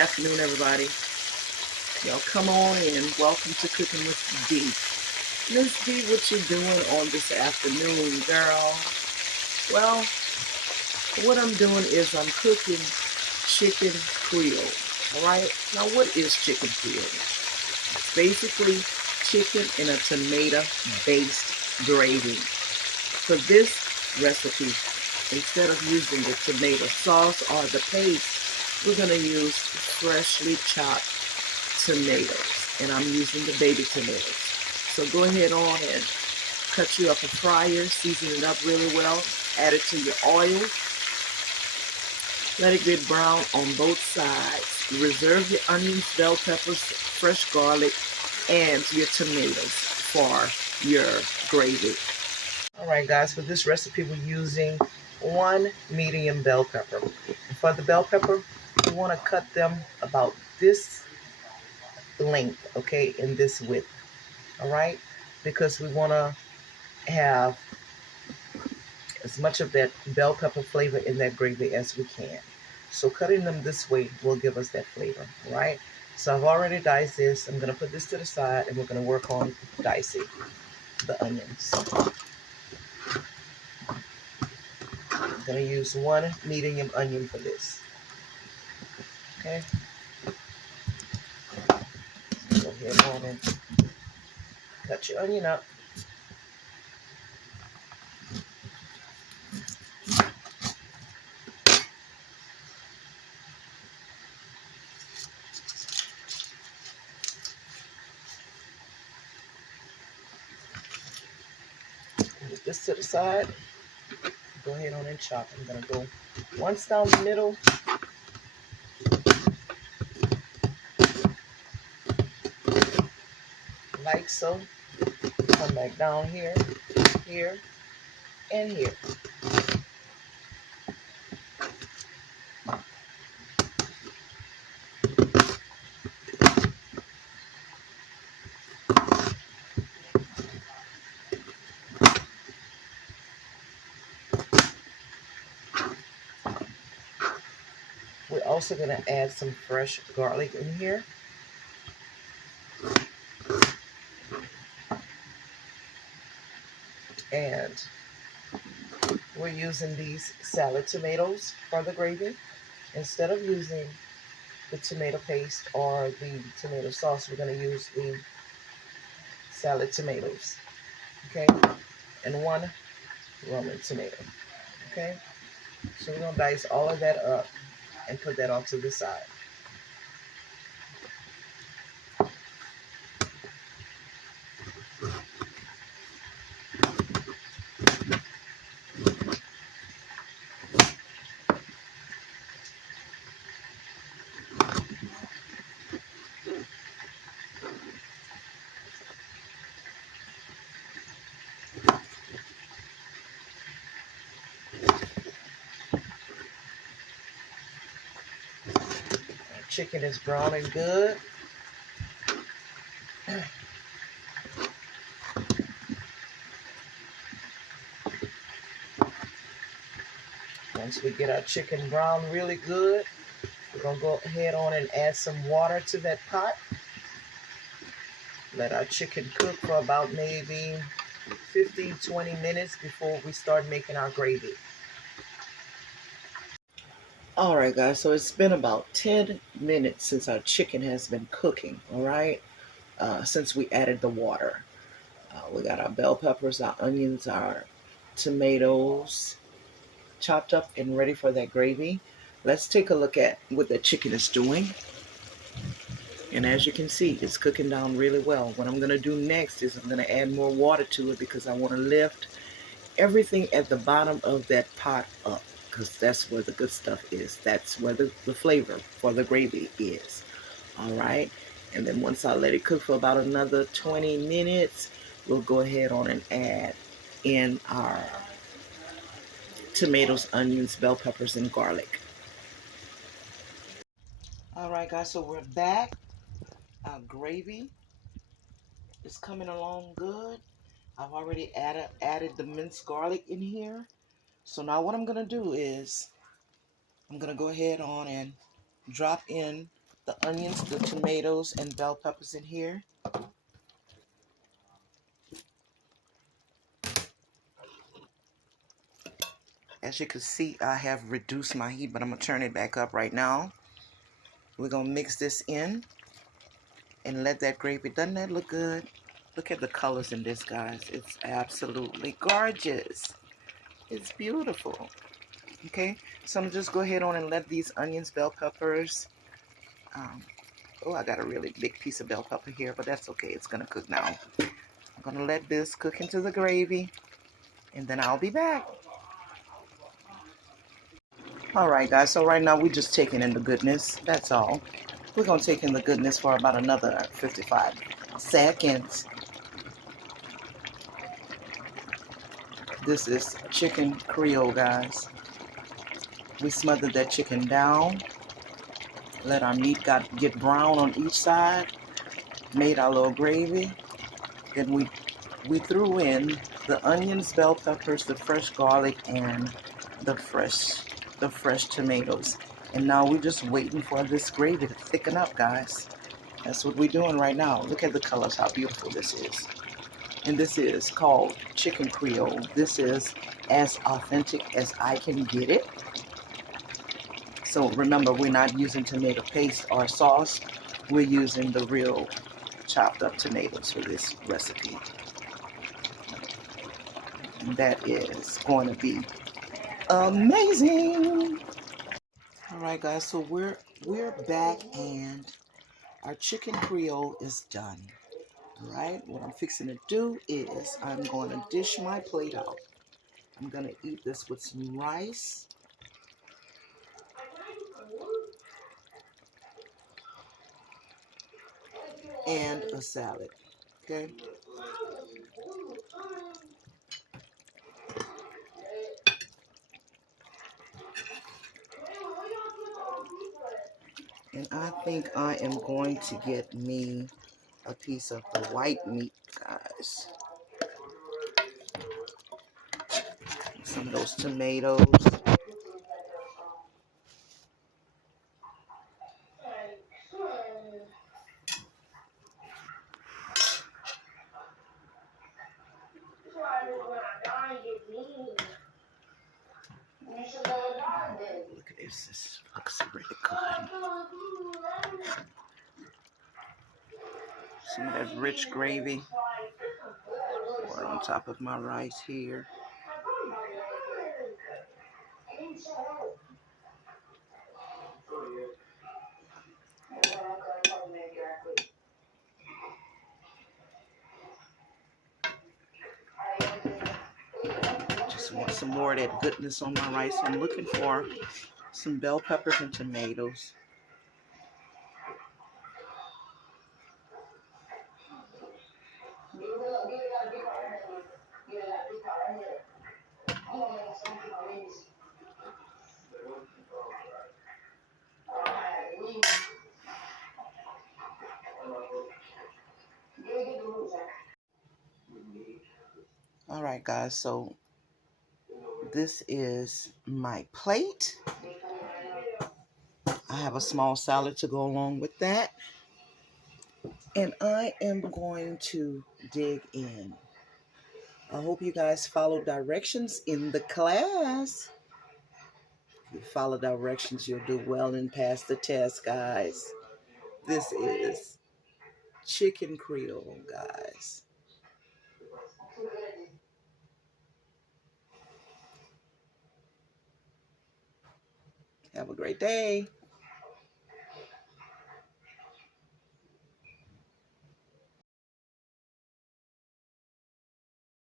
afternoon, everybody. Y'all come on in. Welcome to Cooking with D. Miss D, what you doing on this afternoon, girl? Well, what I'm doing is I'm cooking chicken Creole. All right. Now, what is chicken Creole? It's basically chicken in a tomato-based gravy. For this recipe, instead of using the tomato sauce or the paste, we're going to use freshly chopped tomatoes, and I'm using the baby tomatoes. So go ahead on and cut you up a fryer, season it up really well, add it to your oil, let it get brown on both sides. Reserve your onions, bell peppers, fresh garlic, and your tomatoes for your gravy. All right, guys, for this recipe, we're using one medium bell pepper. And for the bell pepper, you want to cut them about this length, okay, in this width, all right, because we want to have as much of that bell pepper flavor in that gravy as we can. So cutting them this way will give us that flavor, all right? So I've already diced this. I'm going to put this to the side, and we're going to work on dicing the onions. I'm going to use one medium onion for this. Okay. Go ahead on and cut your onion up. Put this to the side. Go ahead on and chop. I'm going to go once down the middle. Like so. Come back down here, here, and here. We're also going to add some fresh garlic in here. And we're using these salad tomatoes for the gravy. Instead of using the tomato paste or the tomato sauce, we're going to use the salad tomatoes, okay? And one Roman tomato, okay? So we're going to dice all of that up and put that off to the side. Chicken is browning good. Once we get our chicken brown really good, we're going to go ahead on and add some water to that pot. Let our chicken cook for about maybe 15-20 minutes before we start making our gravy. All right, guys, so it's been about 10 minutes since our chicken has been cooking, all right, since we added the water. We got our bell peppers, our onions, our tomatoes chopped up and ready for that gravy. Let's take a look at what the chicken is doing. And as you can see, it's cooking down really well. What I'm going to do next is I'm going to add more water to it because I want to lift everything at the bottom of that pot up, because that's where the good stuff is. That's where the flavor for the gravy is. All right. And then once I let it cook for about another 20 minutes, we'll go ahead on and add in our tomatoes, onions, bell peppers, and garlic. All right, guys, so we're back. Our gravy is coming along good. I've already added the minced garlic in here. So now what I'm going to do is I'm going to go ahead on and drop in the onions, the tomatoes, and bell peppers in here. As you can see, I have reduced my heat, but I'm going to turn it back up right now. We're going to mix this in and let that gravy, doesn't that look good? Look at the colors in this, guys. It's absolutely gorgeous. It's beautiful. Okay, so I'm going to just go ahead on and let these onions, bell peppers, oh, I got a really big piece of bell pepper here, but that's okay. It's going to cook now. I'm going to let this cook into the gravy, and then I'll be back. All right, guys, so right now we're just taking in the goodness. That's all. We're going to take in the goodness for about another 55 seconds. This is chicken Creole, guys. We smothered that chicken down, let our meat get brown on each side, made our little gravy. Then we threw in the onions, bell peppers, the fresh garlic, and the fresh tomatoes. And now we're just waiting for this gravy to thicken up, guys. That's what we're doing right now. Look at the colors, how beautiful this is. And this is called Chicken Creole. This is as authentic as I can get it. So remember, we're not using tomato paste or sauce. We're using the real chopped up tomatoes for this recipe. And that is going to be amazing. All right, guys, so we're back and our chicken Creole is done. All right, what I'm fixing to do is I'm going to dish my plate out. I'm going to eat this with some rice. And a salad, okay? And I think I am going to get me a piece of the white meat, guys. Some of those tomatoes. Look at this. This looks really good. Some of that rich gravy. Pour it on top of my rice here. Just want some more of that goodness on my rice. I'm looking for some bell peppers and tomatoes. All right, guys, so this is my plate. I have a small salad to go along with that. And I am going to dig in. I hope you guys follow directions in the class. If you follow directions, you'll do well and pass the test, guys. This is Chicken Creole, guys. Have a great day.